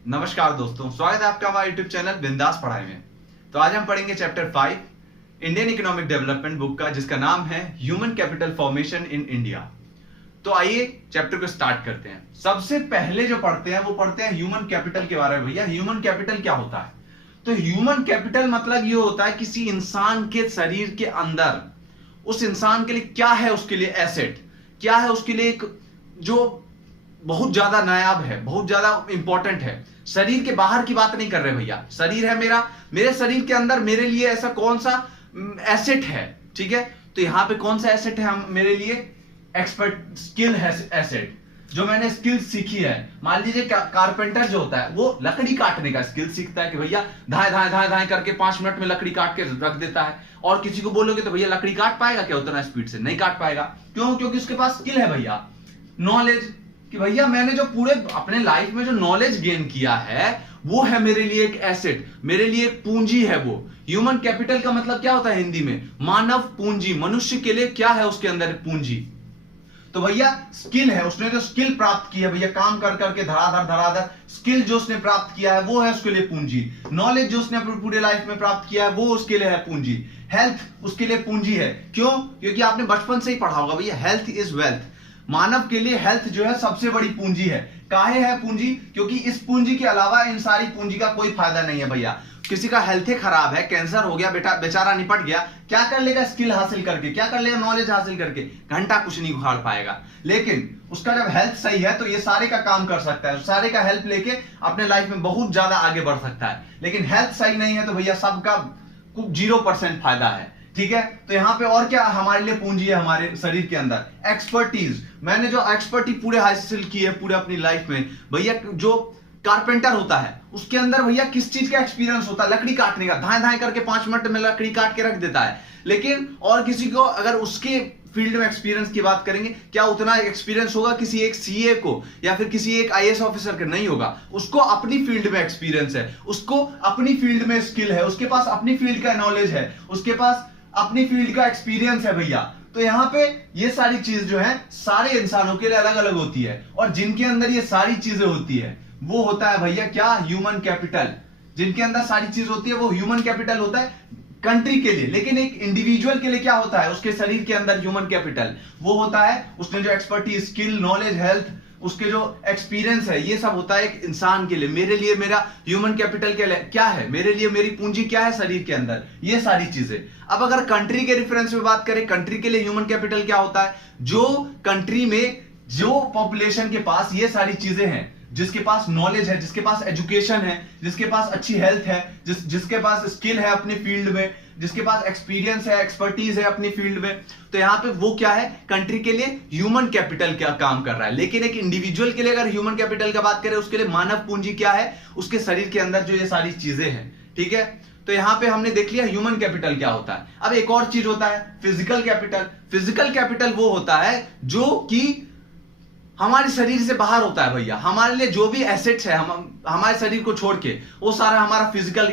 नमस्कार दोस्तों, स्वागत है आपका हमारे यूट्यूब चैनल बिंदास पढ़ाई में। तो आज हम पढ़ेंगे chapter 5 Indian economic development book का, जिसका नाम है human capital formation in India. तो आइए चैप्टर को स्टार्ट करते हैं। सबसे पहले जो पढ़ते हैं वो पढ़ते हैं ह्यूमन कैपिटल के बारे में। भैया ह्यूमन कैपिटल क्या होता है? तो ह्यूमन कैपिटल मतलब ये होता है किसी इंसान के शरीर के अंदर उस इंसान के लिए क्या है, उसके लिए एसेट क्या है, उसके लिए एक जो बहुत ज्यादा नायाब है, बहुत ज्यादा इंपॉर्टेंट है। शरीर के बाहर की बात नहीं कर रहे भैया। शरीर है मेरा, मेरे शरीर के अंदर मेरे लिए ऐसा कौन सा एसेट है, ठीक है? तो यहां पे कौन सा एसेट है हम मेरे लिए? एक्सपर्ट स्किल है एसेट, जो मैंने स्किल सीखी है। मान लीजिए कारपेंटर जो होता है वो लकड़ी काटने का स्किल सीखता है कि भैया धाए धाए धाए धाए करके 5 मिनट में लकड़ी काट के रख देता है। और किसी को बोलोगे तो भैया लकड़ी काट पाएगा क्या उतना स्पीड से? नहीं काट पाएगा। क्यों? क्योंकि उसके पास स्किल है भैया, नॉलेज, कि भैया मैंने जो पूरे अपने लाइफ में जो नॉलेज गेन किया है वो है मेरे लिए एक एसेट, मेरे लिए एक पूंजी है वो। ह्यूमन कैपिटल का मतलब क्या होता है हिंदी में? मानव पूंजी। मनुष्य के लिए क्या है उसके अंदर? पूंजी। तो भैया स्किल है, उसने जो स्किल प्राप्त की है भैया, काम कर करके धड़ाधड़ स्किल जो उसने प्राप्त किया है वो है उसके लिए पूंजी। नॉलेज जो उसने अपने पूरे लाइफ में प्राप्त किया है वो उसके लिए है पूंजी। हेल्थ उसके लिए पूंजी है। क्यों? क्योंकि आपने बचपन से ही पढ़ा होगा भैया, हेल्थ इज वेल्थ। मानव के लिए हेल्थ जो है सबसे बड़ी पूंजी है। काहे है पूंजी? क्योंकि इस पूंजी के अलावा इन सारी पूंजी का कोई फायदा नहीं है भैया। किसी का हेल्थ ही खराब है, कैंसर हो गया, बेचारा निपट गया, क्या कर लेगा स्किल हासिल करके? क्या कर लेगा नॉलेज हासिल करके? घंटा कुछ नहीं उखाड़ पाएगा। लेकिन उसका जब हेल्थ सही है तो ये सारे का काम कर सकता है, सारे का हेल्प लेके अपने लाइफ में बहुत ज्यादा आगे बढ़ सकता है। लेकिन हेल्थ सही नहीं है तो भैया सबका 0% फायदा है, ठीक है? तो यहां पे और क्या हमारे लिए पूंजी है हमारे शरीर के अंदर? एक्सपर्टीज। मैंने जो एक्सपर्टीज पूरे हासिल की है पूरे अपनी लाइफ में भैया, जो कारपेंटर होता है उसके अंदर भैया किस चीज का एक्सपीरियंस होता है? लकड़ी काटने का। धाए धाए करके 5 मिनट में लकड़ी काट के रख देता है। लेकिन और किसी को अगर उसके फील्ड में एक्सपीरियंस की बात करेंगे, क्या उतना एक्सपीरियंस होगा किसी एक सीए को या फिर किसी एक आईएएस ऑफिसर के? नहीं होगा। उसको अपनी फील्ड में एक्सपीरियंस है, उसको अपनी फील्ड में स्किल है, उसके पास अपनी फील्ड का नॉलेज है, उसके पास अपनी फील्ड का एक्सपीरियंस है भैया। तो यहां पे ये सारी चीज जो है सारे इंसानों के लिए अलग अलग होती है, और जिनके अंदर ये सारी चीजें होती है वो होता है भैया क्या? Human capital. जिनके अंदर सारी चीज होती है वो ह्यूमन कैपिटल होता है कंट्री के लिए। लेकिन एक इंडिविजुअल के लिए क्या होता है? उसके शरीर के अंदर ह्यूमन कैपिटल वो होता है उसने जो एक्सपर्टीज, स्किल, नॉलेज, हेल्थ, उसके जो एक्सपीरियंस है, ये सब होता है एक इंसान के लिए। मेरे लिए मेरा ह्यूमन कैपिटल क्या है? मेरे लिए मेरी पूंजी क्या है शरीर के अंदर? ये सारी चीजें। अब अगर कंट्री के रेफरेंस में बात करें, कंट्री के लिए ह्यूमन कैपिटल क्या होता है? जो कंट्री में जो पॉपुलेशन के पास ये सारी चीजें हैं, जिसके पास नॉलेज है, जिसके पास एजुकेशन है, जिसके पास अच्छी हेल्थ है, जिसके पास स्किल है अपनी फील्ड में, जिसके पास एक्सपीरियंस है, एक्सपर्टीज है अपनी फील्ड में, तो यहां पे वो क्या है? कंट्री के लिए ह्यूमन कैपिटल क्या काम कर रहा है। लेकिन एक इंडिविजुअल के लिए अगर ह्यूमन कैपिटल का बात करें, उसके लिए मानव पूंजी क्या है? उसके शरीर के अंदर जो ये सारी चीजें हैं, ठीक है? तो यहां पे हमने देख लिया ह्यूमन कैपिटल क्या होता है। अब एक और चीज होता है फिजिकल कैपिटल। फिजिकल कैपिटल वो होता है जो कि हमारे शरीर से बाहर होता है भैया। हमारे लिए जो भी एसेट्स है हमारे शरीर को छोड़ के, वो सारा हमारा फिजिकल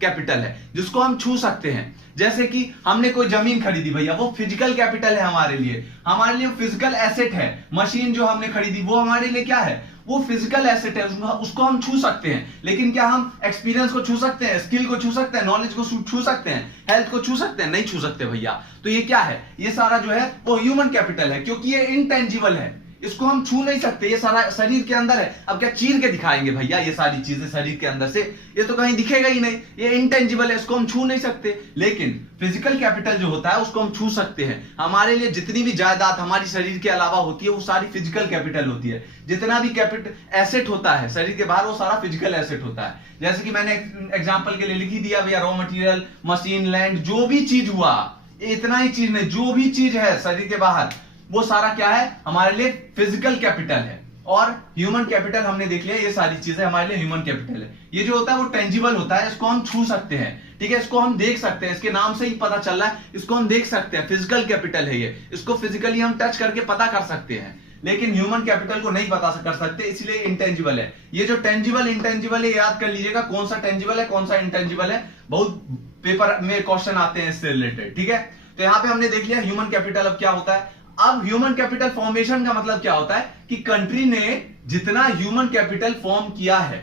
कैपिटल है, जिसको हम छू सकते हैं। जैसे कि हमने कोई जमीन खरीदी भैया, वो फिजिकल कैपिटल है हमारे लिए। हमारे लिए फिजिकल एसेट है। मशीन जो हमने खरीदी वो हमारे लिए क्या है? वो फिजिकल एसेट है, उसको हम छू सकते हैं। लेकिन क्या हम एक्सपीरियंस को छू सकते हैं? स्किल को छू सकते हैं? नॉलेज को छू सकते हैं? हेल्थ को छू सकते हैं? नहीं छू सकते भैया। तो ये क्या है? ये सारा जो है वो ह्यूमन कैपिटल है, क्योंकि ये इनटेंजिबल है, इसको हम छू नहीं सकते। ये सारा शरीर के अंदर है। अब क्या चीर के दिखाएंगे भैया ये सारी चीजें शरीर के अंदर से? ये तो कहीं दिखेगा ही नहीं, ये इनटेंजिबल है, इसको हम छू नहीं सकते। लेकिन फिजिकल कैपिटल जो होता है उसको हम छू सकते हैं। हमारे लिए जितनी भी जायदाद हमारी शरीर के अलावा होती है वो सारी फिजिकल कैपिटल होती है। जितना भी कैपिटल एसेट होता है शरीर के बाहर, वो सारा फिजिकल एसेट होता है। जैसे कि मैंने एग्जाम्पल के लिए लिख ही दिया भैया, रॉ मटेरियल, मशीन, लैंड, जो भी चीज हुआ, इतना ही चीज नहीं, जो भी चीज है शरीर के बाहर, वो सारा क्या है? हमारे लिए फिजिकल कैपिटल है। और ह्यूमन कैपिटल हमने देख लिया, ये सारी चीजें हमारे लिए ह्यूमन कैपिटल है। ये जो होता है वो टेंजिबल होता है, इसको हम छू सकते हैं, ठीक है? इसको हम देख सकते हैं, इसके नाम से ही पता चल रहा है, इसको हम देख सकते हैं। फिजिकल कैपिटल है ये, इसको फिजिकली हम टच करके पता कर सकते हैं। लेकिन ह्यूमन कैपिटल को नहीं पता कर सकते, इसलिए इंटेंजिबल है। ये जो टेंजिबल इंटेंजिबल है, याद कर लीजिएगा कौन सा टेंजिबल है कौन सा इंटेंजिबल है। बहुत पेपर में क्वेश्चन आते हैं इससे रिलेटेड, ठीक है? तो यहां पे हमने देख लिया ह्यूमन कैपिटल अब क्या होता है। अब ह्यूमन कैपिटल फॉर्मेशन का मतलब क्या होता है कि कंट्री ने जितना ह्यूमन कैपिटल फॉर्म किया है,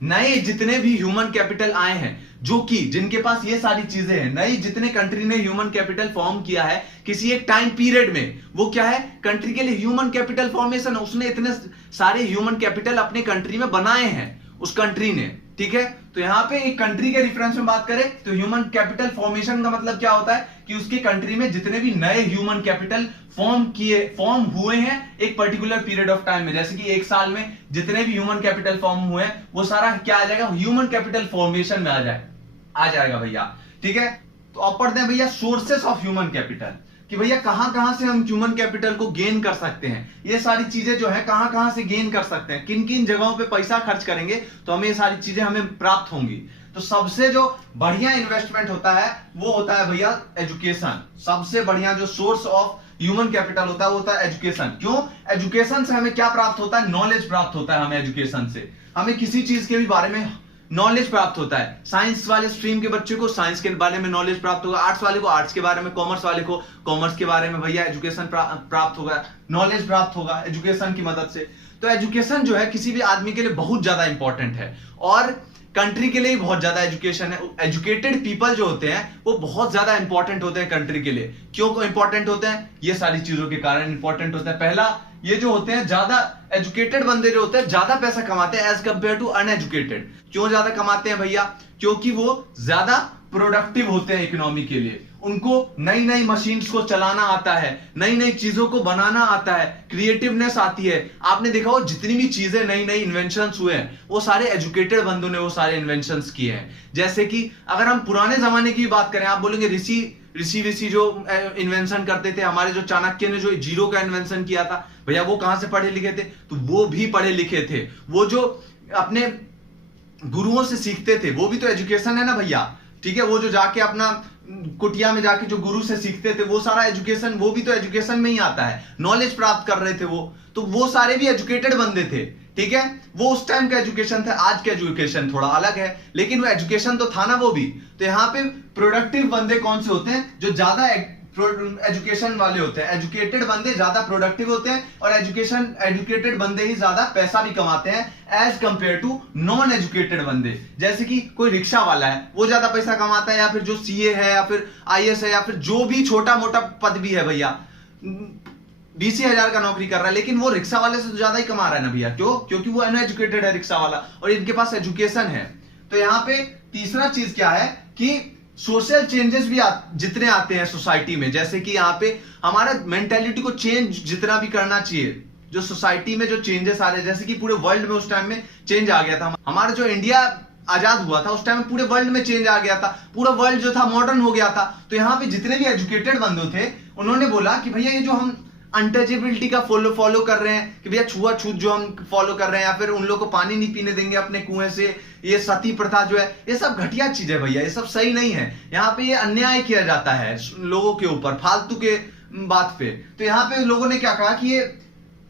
नए जितने भी ह्यूमन कैपिटल आए हैं, जो कि जिनके पास ये सारी चीजें हैं, नई जितने कंट्री ने ह्यूमन कैपिटल फॉर्म किया है किसी एक टाइम पीरियड में, वो क्या है, कंट्री के लिए ह्यूमन कैपिटल फॉर्मेशन, उसने इतने सारे ह्यूमन कैपिटल अपने कंट्री में बनाए हैं उस कंट्री ने, ठीक है। तो यहां पे एक कंट्री के रेफरेंस में बात करें तो ह्यूमन कैपिटल फॉर्मेशन का मतलब क्या होता है कि उसकी कंट्री में जितने भी नए ह्यूमन कैपिटल फॉर्म हुए हैं एक पर्टिकुलर पीरियड ऑफ टाइम में, जैसे कि एक साल में जितने भी ह्यूमन कैपिटल फॉर्म हुए हैं वो सारा क्या आ जाएगा, ह्यूमन कैपिटल फॉर्मेशन में आ जाएगा भैया, ठीक है। तो अब पढ़ते हैं भैया सोर्सेस ऑफ ह्यूमन कैपिटल, कि भैया कहां कहां से हम ह्यूमन कैपिटल को गेन कर सकते हैं, ये सारी चीजें जो है कहां कहां से गेन कर सकते हैं, किन किन जगहों पे पैसा खर्च करेंगे तो हमें ये सारी चीजें हमें प्राप्त होंगी। तो सबसे जो बढ़िया इन्वेस्टमेंट होता है वो होता है भैया एजुकेशन। सबसे बढ़िया जो सोर्स ऑफ ह्यूमन कैपिटल होता है वो होता है एजुकेशन। क्यों? एजुकेशन से हमें क्या प्राप्त होता है, नॉलेज प्राप्त होता है। हमें एजुकेशन से हमें किसी चीज के भी बारे में नॉलेज प्राप्त होता है। साइंस वाले स्ट्रीम के बच्चे को साइंस के बारे में नॉलेज प्राप्त होगा, आर्ट्स वाले को आर्ट्स के बारे में, कॉमर्स वाले को कॉमर्स के बारे में भैया एजुकेशन प्राप्त होगा, नॉलेज प्राप्त होगा एजुकेशन की मदद से। तो एजुकेशन जो है किसी भी आदमी के लिए बहुत ज्यादा इंपॉर्टेंट है और कंट्री के लिए बहुत ज्यादा एजुकेशन है। एजुकेटेड पीपल जो होते हैं वो बहुत ज्यादा इंपॉर्टेंट होते हैं कंट्री के लिए। क्यों इंपॉर्टेंट होते हैं? ये सारी चीजों के कारण इंपॉर्टेंट होता है। पहला, ये जो होते हैं ज्यादा एजुकेटेड बंदे जो होते हैं ज्यादा पैसा कमाते हैं एज कंपेयर टू अनएजुकेटेड। क्यों ज्यादा कमाते हैं भैया? क्योंकि वो ज्यादा प्रोडक्टिव होते हैं इकोनॉमी के लिए। उनको नई नई मशीन्स को चलाना आता है, नई नई चीजों को बनाना आता है, क्रिएटिवनेस आती है। आपने देखा हो जितनी भी चीजें नई नई इन्वेंशंस हुए हैं वो सारे एजुकेटेड बंदों ने वो सारे इन्वेंशंस किए हैं। जैसे कि अगर हम पुराने जमाने की बात करें, आप बोलेंगे ऋषि जो इन्वेंशन करते थे, हमारे जो चाणक्य ने जो जीरो का इन्वेंशन किया था भैया, वो कहां से पढ़े लिखे थे? तो वो भी पढ़े लिखे थे। वो जो अपने गुरुओं से सीखते थे वो भी तो एजुकेशन है ना भैया, ठीक है। वो जो जाके अपना कुटिया में जाके जो गुरु से सीखते थे वो सारा एजुकेशन, वो भी तो एजुकेशन में ही आता है। नॉलेज प्राप्त कर रहे थे वो, तो वो सारे भी एजुकेटेड बंदे थे, ठीक है। वो उस टाइम का एजुकेशन था, आज का एजुकेशन थोड़ा अलग है, लेकिन वो एजुकेशन तो था ना वो भी। तो यहाँ पे प्रोडक्टिव बंदे कौन से होते हैं? जो ज्यादा एजुकेशन वाले होते हैं। एजुकेटेड बंदे ज्यादा प्रोडक्टिव होते हैं और एजुकेटेड बंदे ही ज्यादा पैसा भी कमाते हैं as compare to non educated बंदे। जैसे कि कोई रिक्शा वाला है वो ज्यादा पैसा कमाता है, या फिर जो सीए है या फिर आईएएस है या फिर जो भी छोटा मोटा पद भी है भैया, 20,000 का नौकरी कर रहा है, लेकिन वो रिक्शा वाले से तो ज्यादा ही कमा रहा है ना भैया। क्यों? क्योंकि वो अनएजुकेटेड है रिक्शा वाला और इनके पास एजुकेशन है। तो यहाँ पे तीसरा चीज क्या है कि सोशल चेंजेस भी जितने आते हैं सोसाइटी में, जैसे कि यहाँ पे हमारा मेंटेलिटी को चेंज जितना भी करना चाहिए, जो सोसाइटी में जो चेंजेस आ रहे हैं, जैसे कि पूरे वर्ल्ड में उस टाइम में चेंज आ गया था। हमारा जो इंडिया आजाद हुआ था उस टाइम में पूरे वर्ल्ड में चेंज आ गया था, पूरा वर्ल्ड जो था मॉडर्न हो गया था। तो यहाँ पे जितने भी एजुकेटेड बंदे थे उन्होंने बोला कि भैया ये जो हम अनटचेबिलिटी का फॉलो कर रहे हैं, कि भैया छुआछूत जो हम फॉलो कर रहे हैं, या फिर उन लोगों को पानी नहीं पीने देंगे अपने कुएं से, ये सती प्रथा जो है, ये सब घटिया चीज है भैया, ये सब सही नहीं है। यहाँ पे ये अन्याय किया जाता है लोगों के ऊपर फालतू के बात पे। तो यहाँ पे लोगों ने क्या कहा कि ये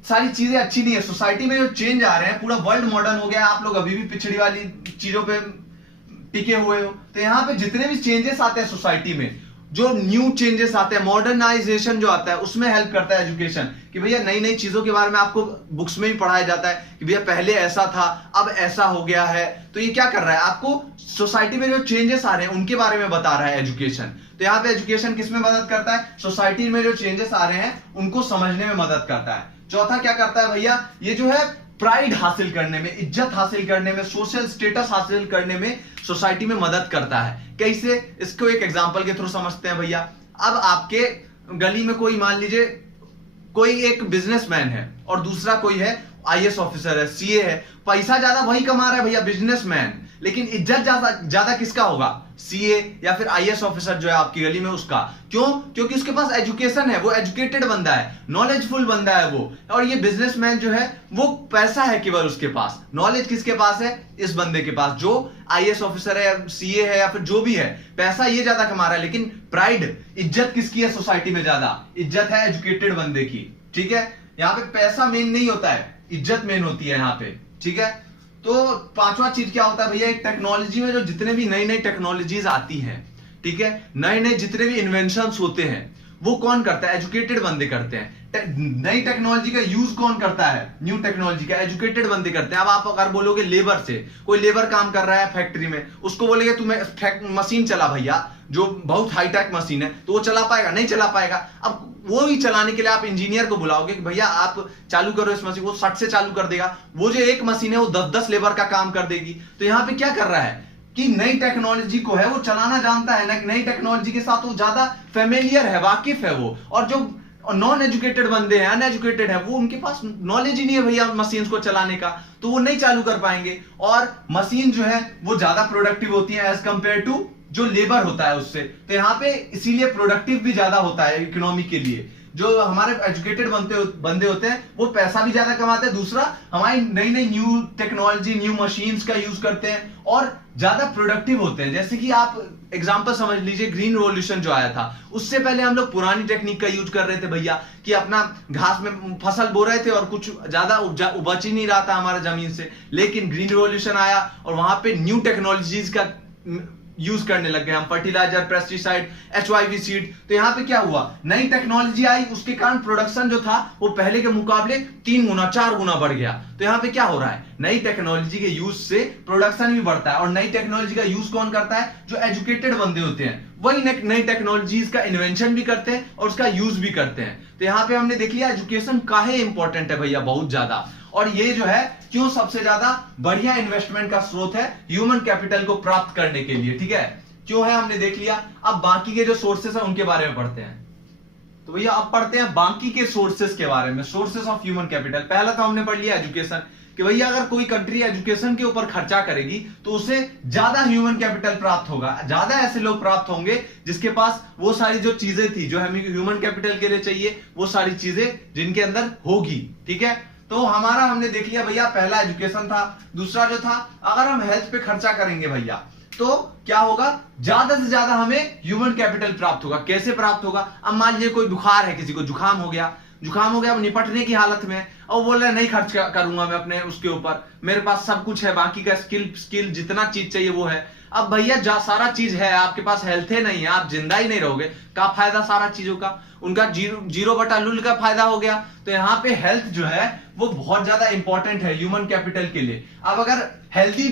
सारी चीजें अच्छी नहीं है। सोसाइटी में जो चेंज आ रहे हैं, पूरा वर्ल्ड मॉडर्न हो गया है, आप लोग अभी भी पिछड़ी वाली चीजों पे टिके हुए हो। तो यहाँ पे जितने भी चेंजेस आते हैं सोसाइटी में, जो न्यू चेंजेस आते हैं, मॉडर्नाइजेशन जो आता है, उसमें हेल्प करता है एजुकेशन। कि भैया नई नई चीजों के बारे में आपको बुक्स में भी पढ़ाया जाता है कि भैया पहले ऐसा था अब ऐसा हो गया है। तो ये क्या कर रहा है, आपको सोसाइटी में जो चेंजेस आ रहे हैं उनके बारे में बता रहा है एजुकेशन। तो यहाँ पे एजुकेशन किस में मदद करता है? सोसाइटी में जो चेंजेस आ रहे हैं उनको समझने में मदद करता है। चौथा क्या करता है भैया, ये जो है प्राइड हासिल करने में, इज्जत हासिल करने में, सोशल स्टेटस हासिल करने में सोसाइटी में मदद करता है। कैसे? इसको एक एग्जांपल के थ्रू समझते हैं भैया। अब आपके गली में कोई, मान लीजिए कोई एक बिजनेसमैन है और दूसरा कोई है आईएएस ऑफिसर है, सीए है। पैसा ज्यादा वही कमा रहा है भैया, बिजनेसमैन, लेकिन इज्जत ज्यादा किसका होगा? सीए या फिर आईएएस ऑफिसर जो है आपकी गली में उसका। क्यों? क्योंकि उसके पास एजुकेशन है, वो एजुकेटेड बंदा है, नॉलेजफुल बंदा है वो। और ये बिजनेसमैन जो है वो पैसा है केवल उसके पास, नॉलेज किसके पास है? इस बंदे के पास जो आईएएस ऑफिसर है या सीए है या फिर जो भी है। पैसा ये ज्यादा कमा रहा है, लेकिन प्राइड, इज्जत किसकी है सोसाइटी में? ज्यादा इज्जत है एजुकेटेड बंदे की, ठीक है। यहाँ पे पैसा मेन नहीं होता है, इज्जत मेन होती है यहाँ पे, ठीक है। तो पांचवा चीज क्या होता है भैया, एक टेक्नोलॉजी में जो जितने भी नई नई टेक्नोलॉजीज आती हैं, ठीक है, नए नए जितने भी इन्वेंशंस होते हैं, वो कौन करता है? एजुकेटेड बंदे करते हैं। नई टेक्नोलॉजी का यूज कौन करता है? न्यू टेक्नोलॉजी का एजुकेटेड बंदे करते हैं। अब आप अगर बोलोगे लेबर से, कोई लेबर काम कर रहा है फैक्ट्री में, उसको बोलेगे तुम्हें मशीन चला भैया, जो बहुत हाईटेक मशीन है, तो वो चला पाएगा? नहीं चला पाएगा। अब वो ही चलाने के लिए आप इंजीनियर को बुलाओगे कि भैया आप चालू करो इस मशीन, वो सट से चालू कर देगा। वो जो एक मशीन है वो 10-10 लेबर का काम कर देगी। तो यहाँ पे क्या कर रहा है कि नई टेक्नोलॉजी को है वो चलाना जानता है, नई टेक्नोलॉजी के साथ वो ज्यादा फेमिलियर है, वाकिफ है वो। और जो नॉन एजुकेटेड बंदे हैं, अनएजुकेटेड है, वो उनके पास नॉलेज ही नहीं है भैया मशीन को चलाने का, तो वो नहीं चालू कर पाएंगे। और मशीन जो है वो ज्यादा प्रोडक्टिव होती है एज कंपेयर टू जो लेबर होता है उससे। तो यहाँ पे इसीलिए प्रोडक्टिव भी ज्यादा होता है इकोनॉमी के लिए। जो हमारे एजुकेटेड बंदे होते हैं वो पैसा भी ज्यादा कमाते हैं, दूसरा हमारी नई नई न्यू टेक्नोलॉजी, न्यू मशीन्स का यूज करते हैं और ज्यादा प्रोडक्टिव होते हैं। जैसे कि आप एग्जांपल समझ लीजिए, ग्रीन रिवॉल्यूशन जो आया था, उससे पहले हम लोग पुरानी टेक्निक का यूज कर रहे थे भैया, कि अपना घास में फसल बो रहे थे और कुछ ज्यादा उपज ही नहीं रहा था हमारा जमीन से। लेकिन ग्रीन रिवॉल्यूशन आया और वहां पे न्यू टेक्नोलॉजीज का यूज करने लग गए हम, फर्टिलाइजर, पेस्टिसाइड, HYV सीड। तो यहाँ पे क्या हुआ, नई टेक्नोलॉजी आई, उसके कारण प्रोडक्शन जो था वो पहले के मुकाबले 3 गुना 4 गुना बढ़ गया। तो यहाँ पे क्या हो रहा है, नई टेक्नोलॉजी के यूज से प्रोडक्शन भी बढ़ता है। और नई टेक्नोलॉजी का यूज कौन करता है? जो एजुकेटेड बंदे होते हैं, वही नई टेक्नोलॉजीज का इन्वेंशन भी करते हैं और उसका यूज भी करते हैं। तो यहाँ पे हमने देख लिया एजुकेशन काहे इंपॉर्टेंट है भैया, बहुत ज्यादा। और ये जो है क्यों सबसे ज्यादा बढ़िया इन्वेस्टमेंट का स्रोत है ह्यूमन कैपिटल को प्राप्त करने के लिए, ठीक है, क्यों है हमने देख लिया। अब बाकी के जो सोर्सेस है उनके बारे में पढ़ते हैं। तो भैया अब पढ़ते हैं बाकी के सोर्सेस के बारे में, सोर्सेस ऑफ ह्यूमन कैपिटल। पहला तो हमने पढ़ लिया एजुकेशन, कि भैया अगर कोई कंट्री एजुकेशन के ऊपर खर्चा करेगी तो उसे ज्यादा ह्यूमन कैपिटल प्राप्त होगा, ज्यादा ऐसे लोग प्राप्त होंगे जिसके पास वो सारी जो चीजें थी जो हमें ह्यूमन कैपिटल के लिए चाहिए, वो सारी चीजें जिनके अंदर होगी, ठीक है। तो हमारा हमने देख लिया भैया, पहला एजुकेशन था। दूसरा जो था, अगर हम हेल्थ पे खर्चा करेंगे भैया तो क्या होगा, ज्यादा से ज्यादा हमें ह्यूमन कैपिटल प्राप्त होगा। कैसे प्राप्त होगा? अब मान लीजिए कोई बुखार है, किसी को जुकाम हो गया, निपटने की हालत में, और बोल रहा है नहीं खर्च करूंगा मैं अपने उसके ऊपर, मेरे पास सब कुछ है, बाकी का स्किल जितना चीज चाहिए वो है। अब भैया सारा चीज है, आपके पास हेल्थ ही नहीं है, आप जिंदा ही नहीं रहोगे, क्या फायदा सारा चीजों का? उनका 0/लुल का फायदा हो गया। तो यहाँ पे हेल्थ जो है वो बहुत ज्यादा इंपॉर्टेंट है ह्यूमन कैपिटल के लिए। अब अगर हेल्दी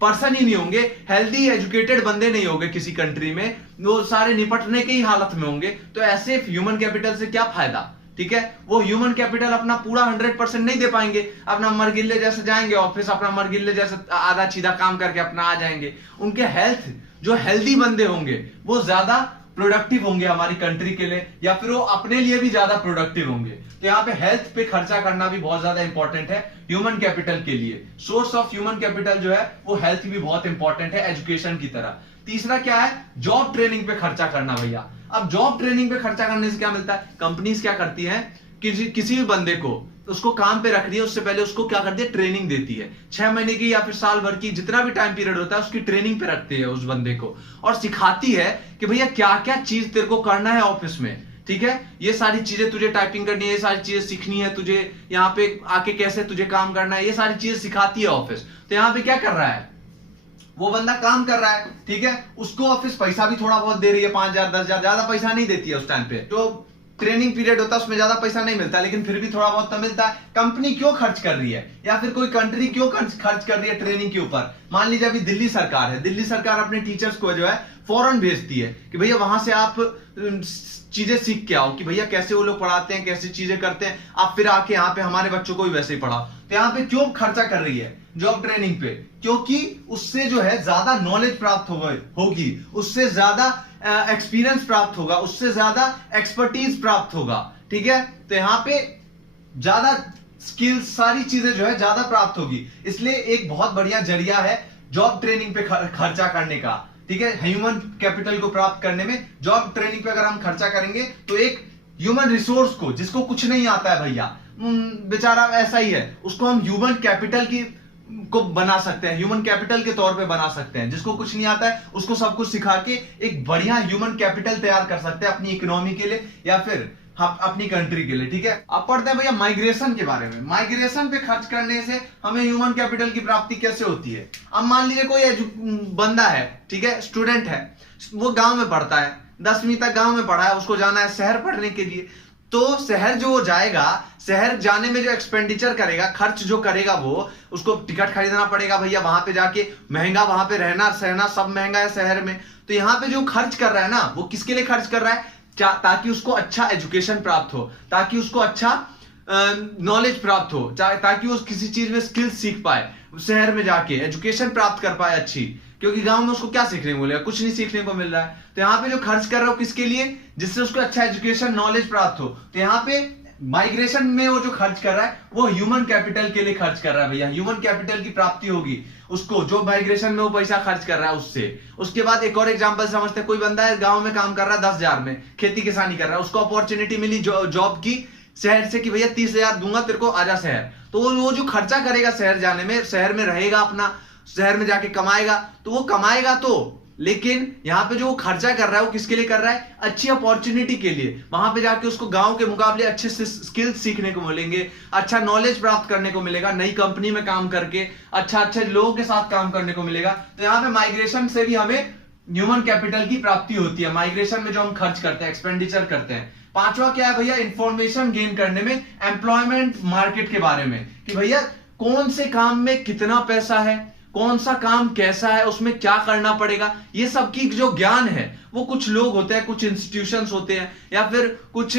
पर्सन ही नहीं होंगे, हेल्दी एजुकेटेड बंदे नहीं होंगे किसी कंट्री में, वो सारे निपटने की ही हालत में होंगे, तो ऐसे ह्यूमन कैपिटल से क्या फायदा, ठीक है। वो ह्यूमन कैपिटल अपना पूरा 100% नहीं दे पाएंगे, अपना मरगिल्ले जैसे जाएंगे ऑफिस, अपना मरगिल्ले जैसे आधा सीधा काम करके अपना आ जाएंगे। उनके हेल्थ जो हेल्दी बंदे होंगे वो ज्यादा प्रोडक्टिव होंगे हमारी कंट्री के लिए, या फिर वो अपने लिए भी ज्यादा प्रोडक्टिव होंगे। तो यहाँ पे हेल्थ पे खर्चा करना भी बहुत ज्यादा इंपॉर्टेंट है ह्यूमन कैपिटल के लिए। सोर्स ऑफ ह्यूमन कैपिटल जो है वो हेल्थ भी बहुत इंपॉर्टेंट है एजुकेशन की तरह। तीसरा क्या है, जॉब ट्रेनिंग पे खर्चा करना भैया। अब जॉब ट्रेनिंग पे खर्चा करने से क्या मिलता है, कंपनीज क्या करती है, किसी भी बंदे को उसको काम पे रख रही है, उससे पहले उसको क्या करती है, ट्रेनिंग देती है। 6 महीने की या फिर साल भर की, जितना भी टाइम पीरियड होता है उसकी ट्रेनिंग पे रखती है उस बंदे को, और सिखाती है कि भैया क्या क्या चीज तेरे को करना है ऑफिस में, ठीक है। ये सारी चीजें तुझे टाइपिंग करनी है, ये सारी चीजें सीखनी है तुझे, यहाँ पे आके कैसे तुझे काम करना है, ये सारी चीजें सिखाती है ऑफिस। तो यहाँ पे क्या कर रहा है, वो बंदा काम कर रहा है, ठीक है, उसको ऑफिस पैसा भी थोड़ा बहुत दे रही है, 5,000 10,000, ज्यादा पैसा नहीं देती है उस टाइम पे। जो ट्रेनिंग पीरियड होता है उसमें ज्यादा पैसा नहीं मिलता, लेकिन फिर भी थोड़ा बहुत तो मिलता है। कंपनी क्यों खर्च कर रही है, या फिर कोई कंट्री क्यों खर्च कर रही है ट्रेनिंग के ऊपर? मान लीजिए अभी दिल्ली सरकार है, दिल्ली सरकार अपने टीचर्स को जो है फॉरेन भेजती है कि भैया वहां से आप चीजें सीख के आओ, कि भैया कैसे वो लोग पढ़ाते हैं, कैसी चीजें करते हैं, आप फिर आके यहाँ पे हमारे बच्चों को भी वैसे ही पढ़ाओ। तो यहाँ पे क्यों खर्चा कर रही है जॉब ट्रेनिंग पे? क्योंकि उससे जो है ज्यादा नॉलेज प्राप्त होगी, उससे ज्यादा एक्सपीरियंस प्राप्त होगा, उससे ज्यादा एक्सपर्टीज प्राप्त होगा, ठीक है। तो यहाँ पे ज्यादा स्किल्स, सारी चीजें जो है ज्यादा प्राप्त होगी। इसलिए एक बहुत बढ़िया जरिया है जॉब ट्रेनिंग पे खर्चा करने का, ठीक है। ह्यूमन कैपिटल को प्राप्त करने में जॉब ट्रेनिंग पे अगर हम खर्चा करेंगे तो एक ह्यूमन रिसोर्स को, जिसको कुछ नहीं आता है भैया, बेचारा ऐसा ही है, उसको हम ह्यूमन कैपिटल को बना सकते हैं, ह्यूमन कैपिटल के तौर पे बना सकते हैं। जिसको कुछ नहीं आता है उसको सब कुछ सिखा के एक बढ़िया ह्यूमन कैपिटल तैयार कर सकते हैं अपनी इकोनॉमी के लिए या फिर अपनी कंट्री के लिए, ठीक है। अब पढ़ते हैं भैया माइग्रेशन के बारे में। माइग्रेशन पे खर्च करने से हमें ह्यूमन कैपिटल की प्राप्ति कैसे होती है? अब मान लीजिए कोई बंदा है, ठीक है, स्टूडेंट है, वो गांव में पढ़ता है, 10वीं तक गांव में पढ़ा है, उसको जाना है शहर पढ़ने के लिए, तो शहर जो वो जाएगा, शहर जाने में जो एक्सपेंडिचर करेगा, खर्च जो करेगा, वो उसको टिकट खरीदना पड़ेगा भैया, वहां पे जाके महंगा, वहां पे रहना सहना सब महंगा है शहर में। तो यहाँ पे जो खर्च कर रहा है ना, वो किसके लिए खर्च कर रहा है? ताकि उसको अच्छा एजुकेशन प्राप्त हो, ताकि उसको अच्छा नॉलेज प्राप्त हो, ताकि वो किसी चीज में स्किल्स सीख पाए, शहर में जाके एजुकेशन प्राप्त कर पाए अच्छी, क्योंकि गांव में उसको क्या सीखने को मिलेगा? कुछ नहीं सीखने को मिल रहा है। तो यहाँ पे जो खर्च कर रहा हो किसके लिए? जिससे उसको अच्छा एजुकेशन नॉलेज प्राप्त हो। तो यहाँ पे माइग्रेशन में वो जो खर्च कर रहा है वो ह्यूमन कैपिटल के लिए खर्च कर रहा है भैया, ह्यूमन कैपिटल की प्राप्ति होगी उसको, जो माइग्रेशन में वो पैसा खर्च कर रहा है उससे। उसके बाद एक और एग्जांपल समझते हैं, कोई बंदा है गांव में काम कर रहा है 10,000 में, खेती किसानी कर रहा है, उसको अपॉर्चुनिटी मिली जॉब की शहर से कि भैया 30,000 दूंगा तेरे को, आजा शहर। तो वो जो खर्चा करेगा शहर जाने में, शहर में रहेगा, अपना शहर में जाके कमाएगा, तो वो कमाएगा तो, लेकिन यहां पे जो वो खर्चा कर रहा है वो किसके लिए कर रहा है? अच्छी अपॉर्चुनिटी के लिए। वहां पे जाके उसको गांव के मुकाबले अच्छे से स्किल्स सीखने को मिलेंगे, अच्छा नॉलेज प्राप्त करने को मिलेगा, नई कंपनी में काम करके अच्छा अच्छे लोगों के साथ काम करने को मिलेगा। तो यहाँ पे माइग्रेशन से भी हमें ह्यूमन कैपिटल की प्राप्ति होती है। माइग्रेशन में जो हम खर्च करते हैं, एक्सपेंडिचर करते हैं। पांचवा क्या है भैया? इंफॉर्मेशन गेन करने में, एम्प्लॉयमेंट मार्केट के बारे में, कि भैया कौन से काम में कितना पैसा है, कौन सा काम कैसा है, उसमें क्या करना पड़ेगा, ये सब की जो ज्ञान है वो कुछ लोग होते हैं, कुछ इंस्टीट्यूशंस होते हैं, या फिर कुछ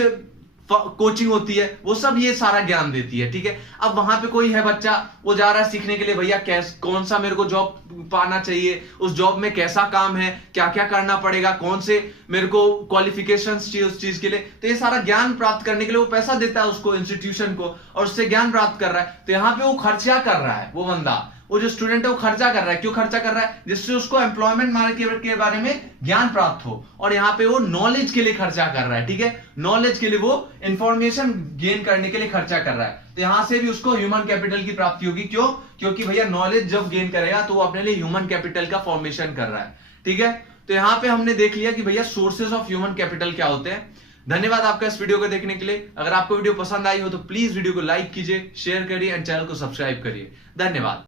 कोचिंग होती है, वो सब ये सारा ज्ञान देती है। ठीक है, अब वहां पे कोई है बच्चा, वो जा रहा है सीखने के लिए, भैया कौन सा मेरे को जॉब पाना चाहिए, उस जॉब में कैसा काम है, क्या क्या करना पड़ेगा, कौन से मेरे को क्वालिफिकेशंस चाहिए उस चीज के लिए। तो ये सारा ज्ञान प्राप्त करने के लिए वो पैसा देता है उसको, इंस्टीट्यूशन को, और उससे ज्ञान प्राप्त कर रहा है। तो यहाँ पे वो खर्चा कर रहा है, वो बंदा, वो जो स्टूडेंट है वो खर्चा कर रहा है। क्यों खर्चा कर रहा है? जिससे उसको एम्प्लॉयमेंट मार्केट के बारे में ज्ञान प्राप्त हो, और यहाँ पे वो नॉलेज के लिए खर्चा कर रहा है। ठीक है, नॉलेज के लिए, वो इंफॉर्मेशन गेन करने के लिए खर्चा कर रहा है। तो यहां से भी उसको ह्यूमन कैपिटल की प्राप्ति होगी। क्यों? क्योंकि भैया नॉलेज जब गेन करेगा तो वो अपने लिए ह्यूमन कैपिटल का फॉर्मेशन कर रहा है। ठीक है, तो यहां पे हमने देख लिया कि भैया सोर्सेज ऑफ ह्यूमन कैपिटल क्या होते हैं। धन्यवाद आपका इस वीडियो को देखने के लिए। अगर आपको वीडियो पसंद आई हो तो प्लीज वीडियो को लाइक कीजिए, शेयर करिए एंड चैनल को सब्सक्राइब करिए। धन्यवाद।